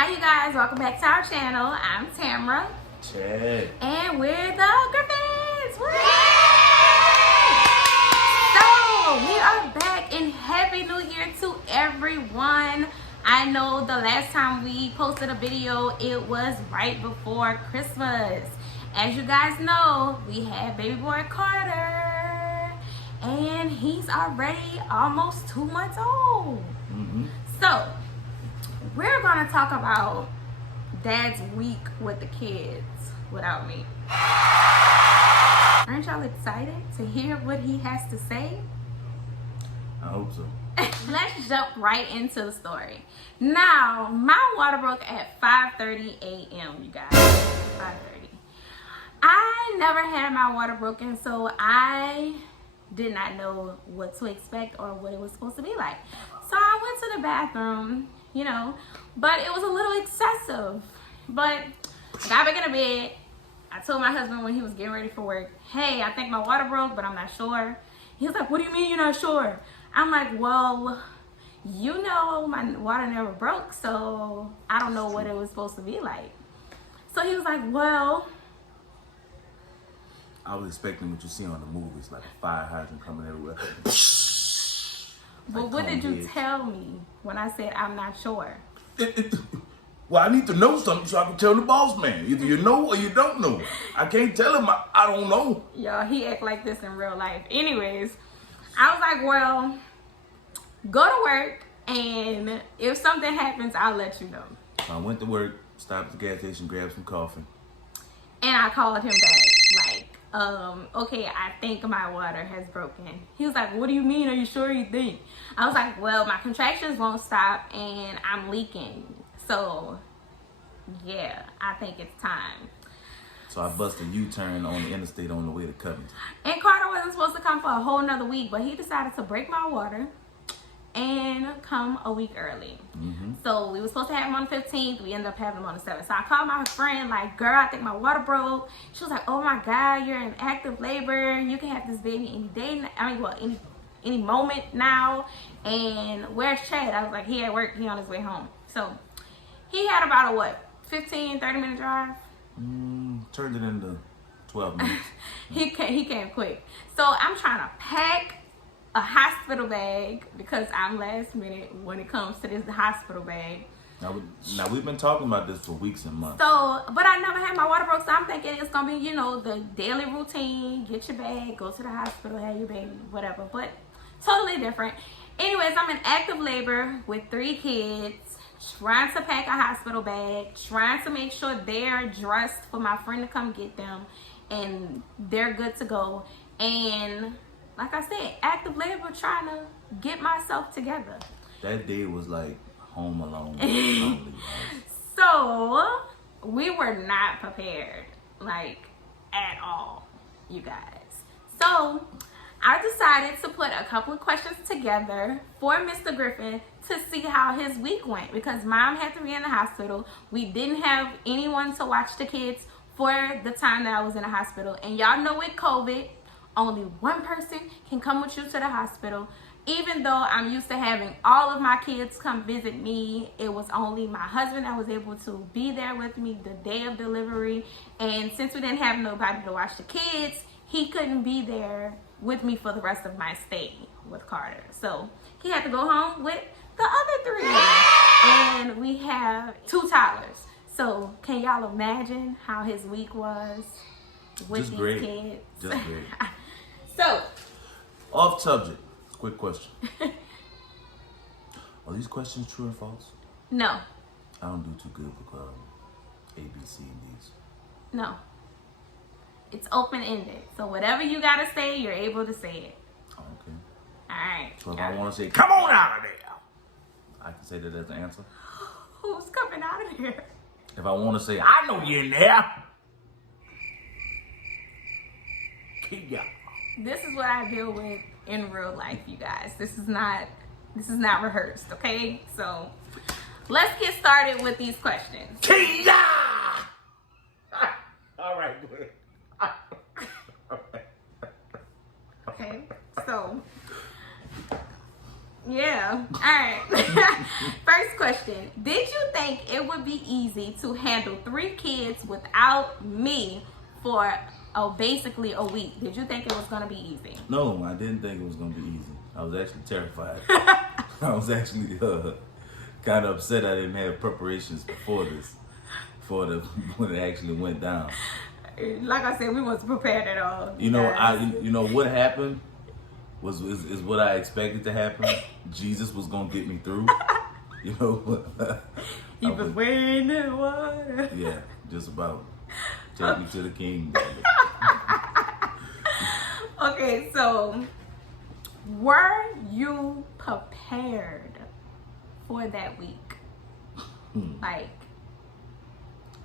Hi, you guys. Welcome back to our channel. I'm Tamra. Chad. And we're the Griffins. Woo! So, we are back and Happy New Year to everyone. I know the last time we posted a video, it was right before Christmas. As you guys know, we had baby boy Carter. And he's already almost 2 months old. So, we're going to talk about Dad's week with the kids without me. Aren't y'all excited to hear what he has to say? I hope so. Let's jump right into the story. Now, my water broke at 5:30 a.m., you guys. 5:30. I never had my water broken, so I did not know what to expect or what it was supposed to be like. So I went to the bathroom, you know, but it was a little excessive. But I got back in the bed. I told my husband when he was getting ready for work, hey, I think my water broke, but I'm not sure. He was like, what do you mean you're not sure? I'm like, well, you know, my water never broke, so I don't know what it was supposed to be like. So he was like, well, I was expecting what you see on the movies, like a fire hydrant coming everywhere. but what did you tell me when I said I'm not sure? Well, I need to know something so I can tell the boss man. Either you know or you don't know. I can't tell him I don't know. Y'all, he act like this in real life. Anyways, I was like, well, go to work, and if something happens, I'll let you know. So I went to work, stopped at the gas station, grabbed some coffee. And I called him back, like, okay, I think my water has broken. He was like, what do you mean? Are you sure you think? I was like, well, my contractions won't stop, and I'm leaking. So, yeah, I think it's time. So I busted a U-turn on the interstate on the way to Covington. And Carter wasn't supposed to come for a whole nother week, but he decided to break my water and come a week early. So we were supposed to have him on the 15th. We ended up having him on the 7th. So I called my friend, like, girl, I think my water broke. She was like, oh my God, you're in active labor. You can have this baby any day. Any moment now. And where's Chad? I was like, he at work. He on his way home. So he had about a, 30 minute drive? Turned it into 12 minutes. He came quick. So I'm trying to pack a hospital bag because I'm last minute when it comes to this hospital bag. Now we've been talking about this for weeks and months. So, but I never had my water broke, so I'm thinking it's gonna be, you know, the daily routine. Get your bag, go to the hospital, have your baby, whatever. But totally different. Anyways, I'm in active labor with 3 kids, trying to pack a hospital bag, trying to make sure they're dressed for my friend to come get them, and they're good to go. And like I said, active labor, trying to get myself together. That day was like Home Alone. So we were not prepared, like, at all, you guys. So I decided to put a couple of questions together for Mr. Griffin to see how his week went, because Mom had to be in the hospital. We didn't have anyone to watch the kids for the time that I was in the hospital. And y'all know with COVID, only one person can come with you to the hospital. Even though I'm used to having all of my kids come visit me, it was only my husband that was able to be there with me the day of delivery. And since we didn't have nobody to watch the kids, he couldn't be there with me for the rest of my stay with Carter. So he had to go home with the other 3. And we have 2 toddlers. So can y'all imagine how his week was with Just these great. kids? Just great. So, Off subject. Quick question. Are these questions true or false? no, I don't do too good with A, B, C, and D's. no. It's open-ended. So whatever you gotta say, you're able to say it. Okay. All right. So if I want to say, come on out of there, I can say that as an answer. Who's coming out of here? If I want to say, I know you're in there. Yeah. This is what I deal with in real life, you guys. This is not rehearsed, okay? So let's get started with these questions. Kia! All right, good. Okay, so Yeah. All right. First question. Did you think it would be easy to handle 3 kids without me for basically a week? Did you think it was going to be easy? No, I didn't think it was going to be easy. I was actually terrified. I was actually kind of upset I didn't have preparations before this, when it actually went down. Like I said, we wasn't prepared at all. You know, what happened is what I expected to happen. Jesus was gonna get me through. You know, He was weighing in water. Yeah, just about take me to the king. Okay, so were you prepared for that week? Like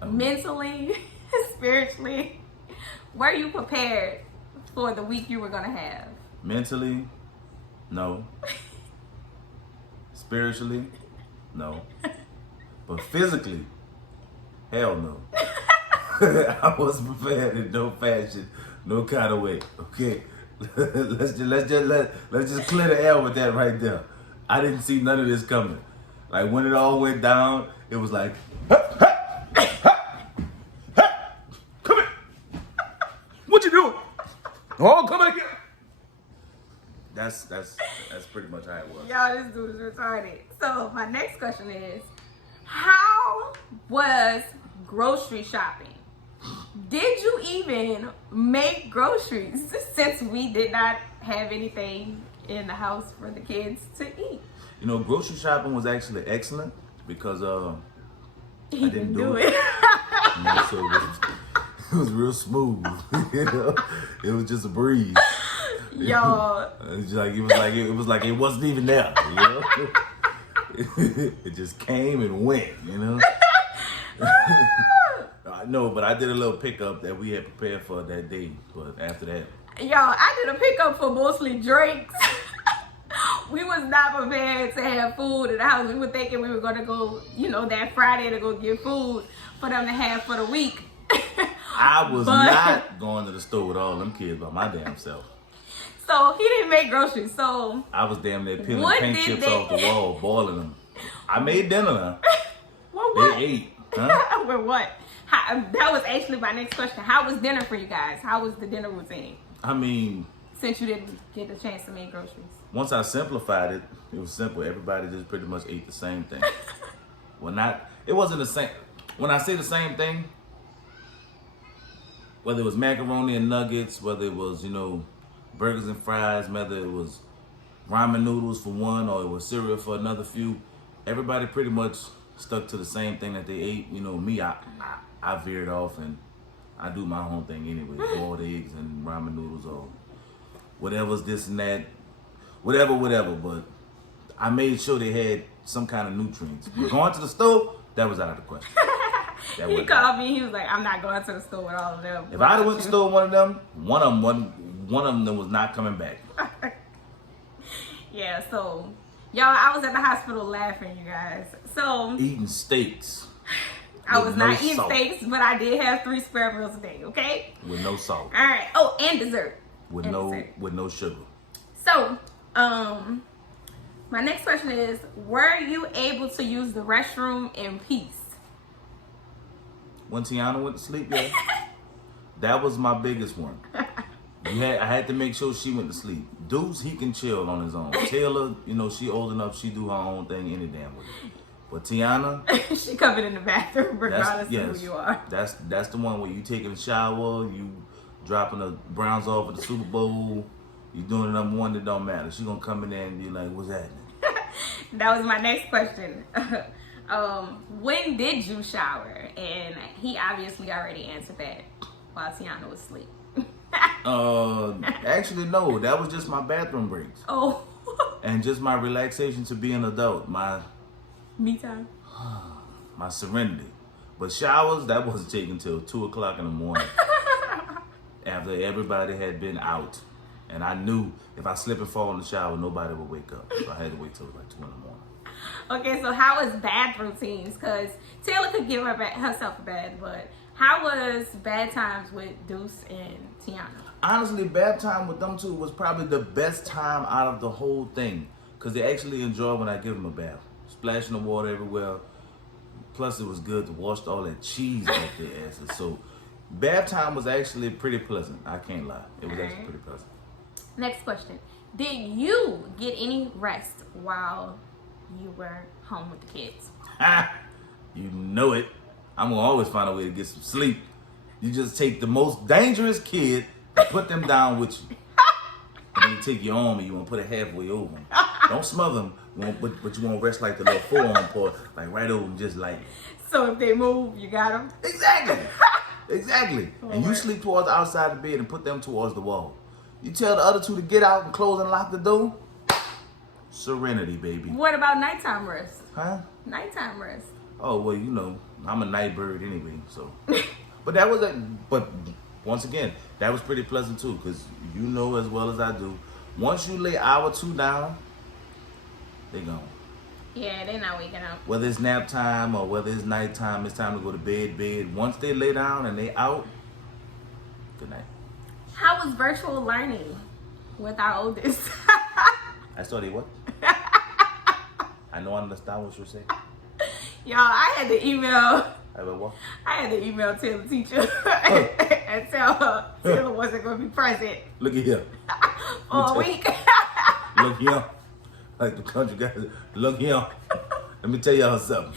mentally, spiritually, were you prepared for the week you were gonna have? Mentally, no. Spiritually, no. But physically, hell no. I wasn't prepared in no fashion, no kind of way. Okay, let's just clear the air with that right there. I didn't see none of this coming. Like when it all went down, it was like, come here. What you doing? Oh, come back here. That's pretty much how it was. Y'all, this dude is retarded. So my next question is, how was grocery shopping? Did you even make groceries since we did not have anything in the house for the kids to eat? You know, grocery shopping was actually excellent because I didn't do it. You know, so it was real smooth. You know, it was just a breeze. Y'all, it was like it wasn't even there. You know, it just came and went. You know. No, but I did a little pickup that we had prepared for that day. But after that, y'all, I did a pickup for mostly drinks. We was not prepared to have food in the house. We were thinking we were going to go, you know, that Friday to go get food for them to have for the week. I was not going to the store with all them kids by my damn self. So he didn't make groceries. So I was damn near peeling paint chips off the wall, boiling them. I made dinner now. What? They ate. Huh? With what? That was actually my next question. How was dinner for you guys? How was the dinner routine? I mean, since you didn't get a chance to make groceries. Once I simplified it, it was simple. Everybody just pretty much ate the same thing. It wasn't the same. When I say the same thing, whether it was macaroni and nuggets, whether it was, you know, burgers and fries, whether it was ramen noodles for one or it was cereal for another few, everybody pretty much stuck to the same thing that they ate. You know, me, I veered off and I do my own thing anyway. Boiled eggs and ramen noodles or whatever's this and that, whatever. But I made sure they had some kind of nutrients. Going to the store, that was out of the question. He called me. He was like, "I'm not going to the store with all of them." If I'd have went to the store with one of them was not coming back. Yeah. So, y'all, I was at the hospital laughing, you guys. So eating steaks. I was not eating steaks, but I did have 3 spare meals a day. Okay. With no salt. All right. Oh, and dessert. With no sugar. So, my next question is: were you able to use the restroom in peace? When Tiana went to sleep, yeah. That was my biggest one. I had to make sure she went to sleep. Deuce, he can chill on his own. Taylor, you know, she old enough, she do her own thing any damn way. But Tiana, she covered in the bathroom regardless of who you are. That's the one where you taking a shower, you dropping the Browns off at the Super Bowl, you doing the number 1 that don't matter. She gonna come in there and be like, "What's happening?" That was my next question. When did you shower? And he obviously already answered that while Tiana was asleep. Actually, no. That was just my bathroom breaks. Oh. And just my relaxation to be an adult. My me time. My serenity. But showers, that wasn't taken till 2 o'clock in the morning. After everybody had been out. And I knew if I slip and fall in the shower, nobody would wake up. So I had to wait till like 2 in the morning. Okay, so how was bath routines? Because Taylor could give herself a bath, but how was bad times with Deuce and Tiana? Honestly, bath time with them two was probably the best time out of the whole thing. because they actually enjoy when I give them a bath. Splashing the water everywhere. Plus, it was good to wash all that cheese off their asses. So, bath time was actually pretty pleasant. I can't lie. It was actually pretty pleasant. Next question. Did you get any rest while you were home with the kids? You know it. I'm going to always find a way to get some sleep. You just take the most dangerous kid and put them down with you. And then you take your arm and you want to put it halfway over them. Don't smother them, but you want to rest like the little forearm part, like right over them, just like. So if they move, you got them? Exactly. Exactly. And you sleep towards the outside of the bed and put them towards the wall. You tell the other two to get out and close and lock the door. Serenity, baby. What about nighttime rest? Huh? Nighttime rest. Oh, well, you know, I'm a night bird anyway, so. But that was but once again, that was pretty pleasant too, because you know as well as I do, once you lay hour 2 down, they gone. Yeah, they're not waking up. Whether it's nap time or whether it's nighttime, it's time to go to bed. Once they lay down and they out, good night. How was virtual learning with our oldest? I saw they what? I know I understand what you're saying. Y'all, I had to email. What? I had to email tell the teacher and tell her Taylor wasn't going to be present. Look at here. For a week. Look here. Like the country guys. Look here. Let me tell y'all something.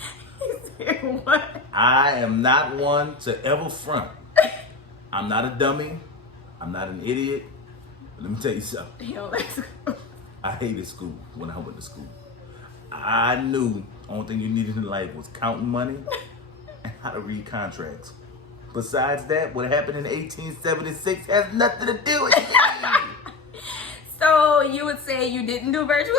He said, what? I am not one to ever front. I'm not a dummy. I'm not an idiot. But let me tell you something. He don't like school. I hated school when I went to school. I knew the only thing you needed in life was counting money and how to read contracts. Besides that, what happened in 1876 has nothing to do with it. So you would say you didn't do virtual?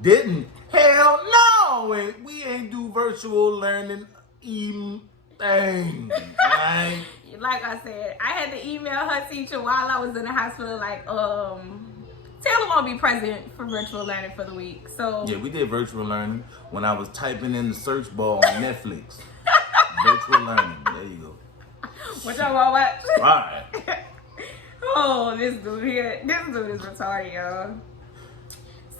Didn't? Hell no! We ain't do virtual learning even thing. Right? Like I said, I had to email her teacher while I was in the hospital, like, Taylor won't be present for virtual learning for the week. So yeah, we did virtual learning when I was typing in the search bar on Netflix. Virtual learning. There you go. What y'all want to watch? All right. Oh, this dude here. This dude is retarded, y'all.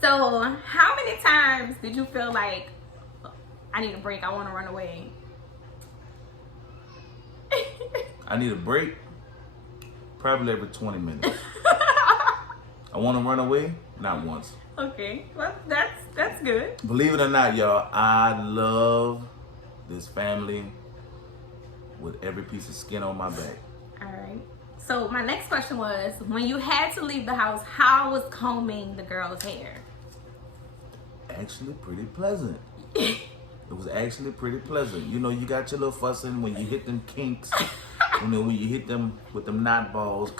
So, how many times did you feel like, I need a break, I want to run away? I need a break. Probably every 20 minutes. I want to run away. Not once. Okay, well, that's good. Believe it or not, y'all, I love this family with every piece of skin on my back. All right. So my next question was, when you had to leave the house, how was combing the girl's hair? Actually pretty pleasant. It was actually pretty pleasant. You know, you got your little fussing when you hit them kinks. You know, when you hit them with them knot balls.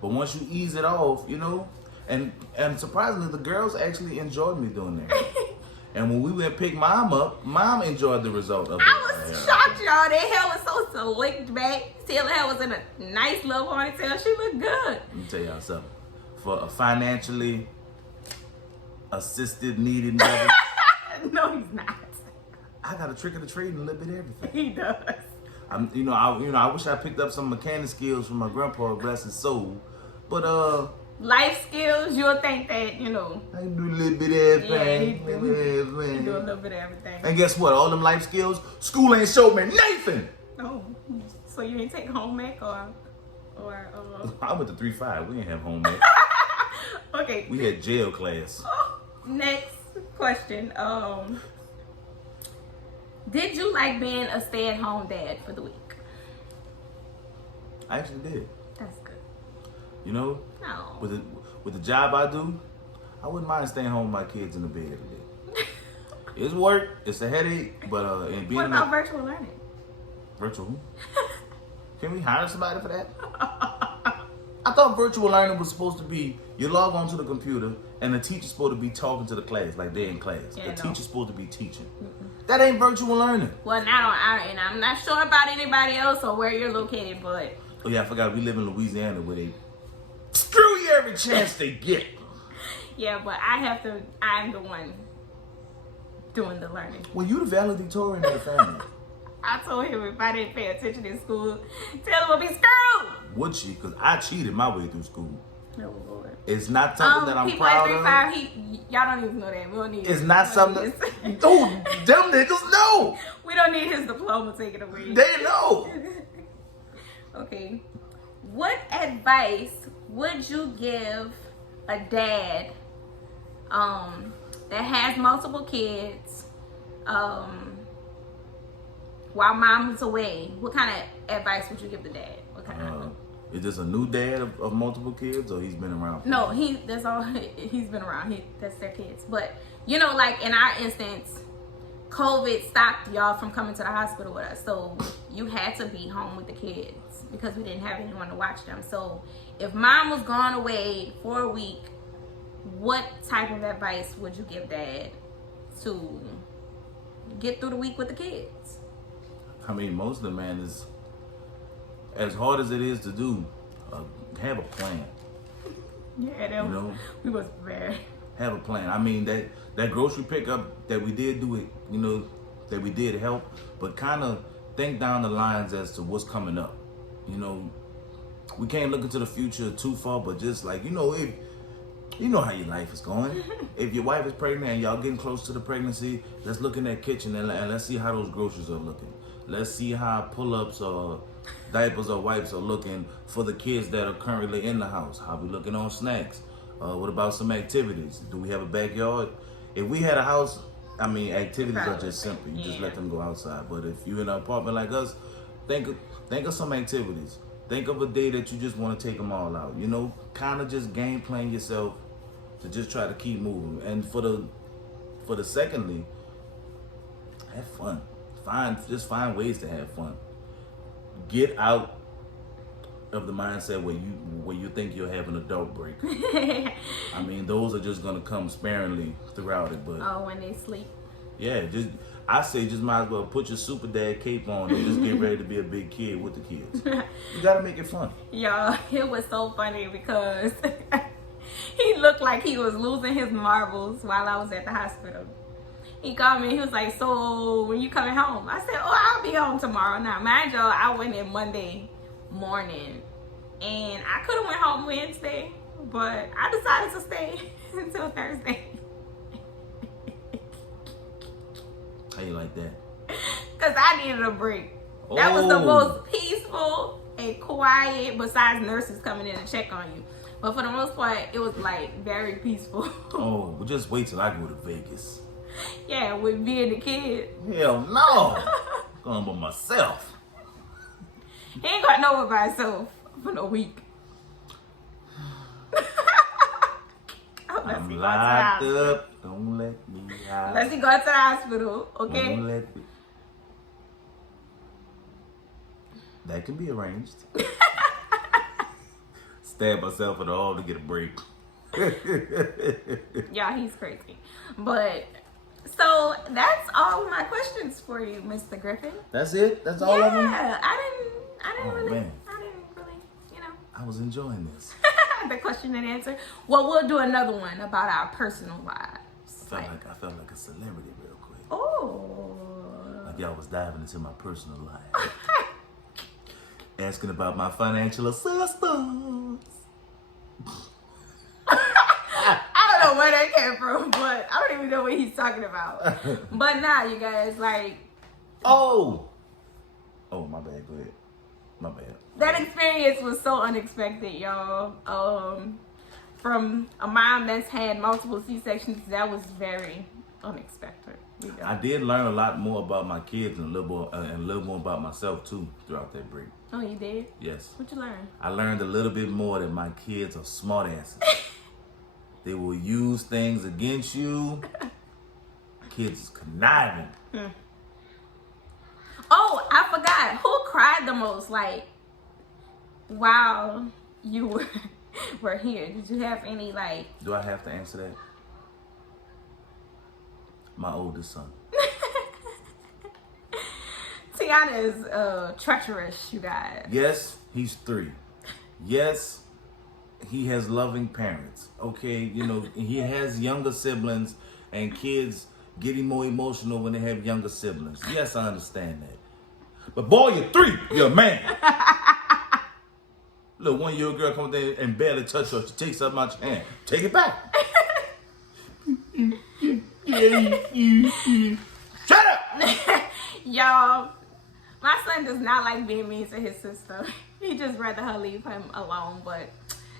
But once you ease it off, you know, and surprisingly, the girls actually enjoyed me doing that. And when we went pick Mom up, Mom enjoyed the result of it. I was shocked, y'all. Their hair was so slicked back. Taylor hair was in a nice little ponytail. She looked good. Let me tell y'all something. For a financially assisted, needed mother, No, he's not. I got a trick of the trade and a little bit of everything. He does. I wish I picked up some mechanic skills from my grandpa, bless his soul. But Life skills, you'll think that, you know. I can do a little bit of Yeah, everything. he do a little bit of everything. And guess what? All them life skills, school ain't showed me nothing. Oh, so you ain't take home ec or I went to 3-5. We didn't have home ec. Okay. We had jail class. Next question. Did you like being a stay-at-home dad for the week? I actually did. That's good. You know, No. with the job I do, I wouldn't mind staying home with my kids in the bed every day. It's work, it's a headache, but and being What about virtual learning? virtual. Can we hire somebody for that? I thought virtual learning was supposed to be you log onto the computer and the teacher's supposed to be talking to the class like they're in class. Yeah, the no. teacher's supposed to be teaching. That ain't virtual learning. Well, not on our end. I'm not sure about anybody else or where you're located, but Oh yeah, I forgot we live in Louisiana where they screw you every chance they get. yeah, but I'm the one doing the learning. Well, you the valedictorian of the family. I told him if I didn't pay attention in school, Taylor would be screwed. Would she? Because I cheated my way through school. Oh, Lord. It's not something that I'm people proud at of. 3-5, y'all don't even know that. We don't need. It's not something. Dude, them niggas know. We don't need his diploma taken away. They know. Okay. What advice would you give a dad that has multiple kids while mom is away? What kind of advice would you give the dad? What kind of Is this a new dad of multiple kids, or he's been around? No, he's been around. That's their kids. But you know, like in our instance, COVID stopped y'all from coming to the hospital with us, so you had to be home with the kids because we didn't have anyone to watch them. So if mom was gone away for a week, what type of advice would you give dad to get through the week with the kids? I mean, most of the man is, as hard as it is to do, have a plan. Yeah, we was very. Have a plan. I mean, that grocery pickup that we did do it, you know, that we did help, but kind of think down the lines as to what's coming up. You know, we can't look into the future too far, but just like, you know, if you know how your life is going. If your wife is pregnant and y'all getting close to the pregnancy, let's look in that kitchen and let's see how those groceries are looking. Let's see how pull-ups or diapers or wipes are looking for the kids that are currently in the house. How we looking on snacks? What about some activities? Do we have a backyard? If we had a house, I mean, activities are just simple. You just let them go outside. But if you're in an apartment like us, think of some activities. Think of a day that you just want to take them all out. You know, kind of just game plan yourself to just try to keep moving. And for the secondly, have fun. Find ways to have fun. Get out of the mindset where you think you'll have an adult break. I mean, those are just gonna come sparingly throughout it. But when they sleep. Yeah, I say might as well put your super dad cape on and just get ready to be a big kid with the kids. You gotta make it fun. Y'all, it was so funny because he looked like he was losing his marbles while I was at the hospital. He called me, he was like, so when you coming home? I said, I'll be home tomorrow. Now, mind y'all, I went in Monday morning and I could have went home Wednesday, but I decided to stay until Thursday. How you like that? Because I needed a break. That was the most peaceful and quiet, besides nurses coming in to check on you. But for the most part, it was like very peaceful. Oh, well, just wait till I go to Vegas. Yeah, with me and the kid. Hell no. Going by myself. He ain't got nowhere by himself for no week. I'm locked up. Don't let me out. Unless he go to the hospital, okay? Don't let me. That can be arranged. Stab myself in the arm to get a break. Yeah, he's crazy. But so that's all my questions for you, Mr. Griffin. That's it? That's all of them? Yeah, I didn't really, you know. I was enjoying this. The question and answer. Well, we'll do another one about our personal lives. I felt like a celebrity real quick. Oh. Like y'all was diving into my personal life. Asking about my financial assistance. I don't know where that came from, but I don't even know what he's talking about. But now, you guys, like... Oh, my bad. Go ahead. My bad. That experience was so unexpected, y'all. From a mom that's had multiple C-sections, that was very unexpected. I did learn a lot more about my kids and a little more about myself, too, throughout that break. Oh, you did? Yes. What'd you learn? I learned a little bit more that my kids are smart asses. They will use things against you. Kids is conniving. Oh, I forgot. Who cried the most, like, while you were here? Did you have any, like... Do I have to answer that? My oldest son. Tiana is treacherous, you guys. Yes, he's 3. Yes, he has loving parents. Okay, you know, he has younger siblings, and kids getting more emotional when they have younger siblings. Yes, I understand that. But boy, you're 3. You're a man. Little 1-year-old girl comes there and barely touch her. She takes something out your hand. Take it back. Shut up! Y'all, my son does not like being mean to his sister. He just rather her leave him alone, but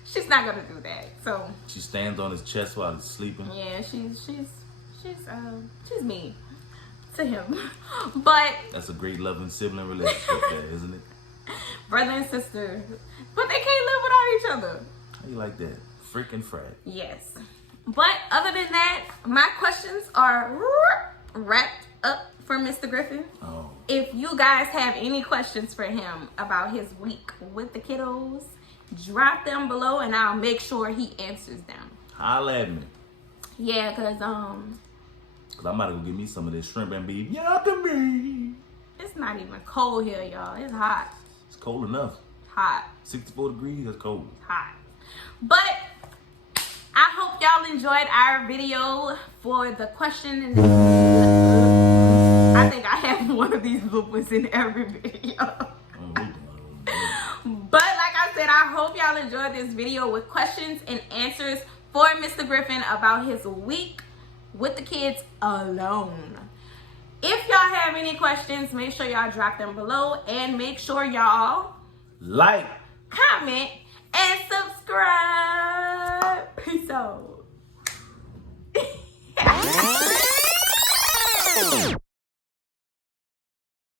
she's not gonna do that. So she stands on his chest while he's sleeping. yeah, she's mean to him. But that's a great loving sibling relationship there, isn't it? Brother and sister. But they can't live without each other. How you like that? Freaking frat. Yes. But other than that, my questions are wrapped up for Mr. Griffin. Oh. If you guys have any questions for him about his week with the kiddos, drop them below and I'll make sure he answers them. Holla at me. Yeah, cause I'm about to go get me some of this shrimp and beef. Yummy. it's not even cold here, y'all. It's hot. It's cold enough. Hot. 64 degrees, that's cold. Hot. But I hope y'all enjoyed our video for the question and I think I have one of these bloopers in every video. But like I said, I hope y'all enjoyed this video with questions and answers for Mr. Griffin about his week with the kids alone. If y'all have any questions, make sure y'all drop them below and make sure y'all like, comment, and subscribe.